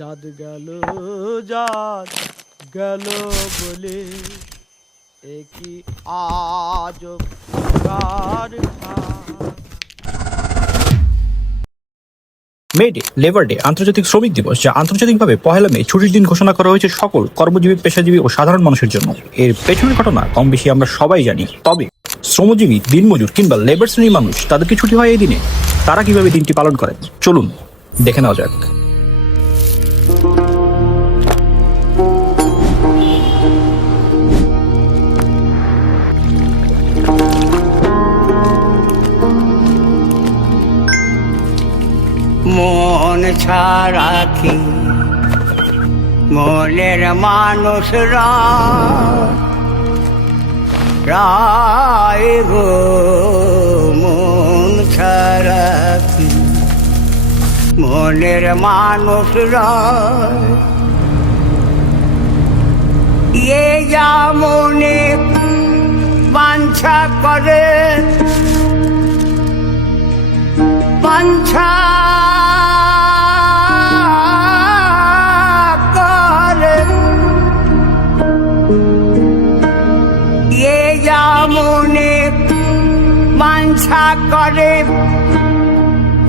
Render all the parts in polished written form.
জাত গেল, জাত গেল বলে একই আজব কারখানা। মে ডে, লেবার ডে, আন্তর্জাতিক শ্রমিক দিবস, যা আন্তর্জাতিকভাবে 1 মে ছুটির দিন ঘোষণা করা হয়েছে সকল কর্মজীবী, পেশাজীবী ও সাধারণ মানুষের জন্য। এর পেছনের ঘটনা কম বেশি আমরা সবাই জানি। তবে শ্রমজীবী, দিনমজুর কিংবা লেবার শ্রেণীর মানুষ, তাদের কি ছুটি হয় এই দিনে? তারা কিভাবে দিনটি পালন করেন, চলুন দেখে নেওয়া যাক। মন ছাড়া কি মনের মানুষরা রায় গো, মন ছাড়া কি মনের মানুষরা যা মনে বাঞ্ছা করে, বাঞ্ছা করে যা মনে বাঞ্ছা করে,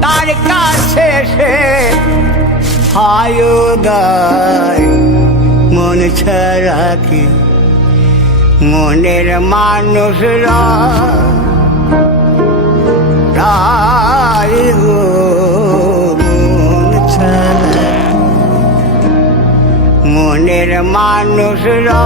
তার কাছে সে হয় উদয়। মন ছাড়া কি মনের মানুষরা রায় গো, মন ছাড়া মনের মানুষরা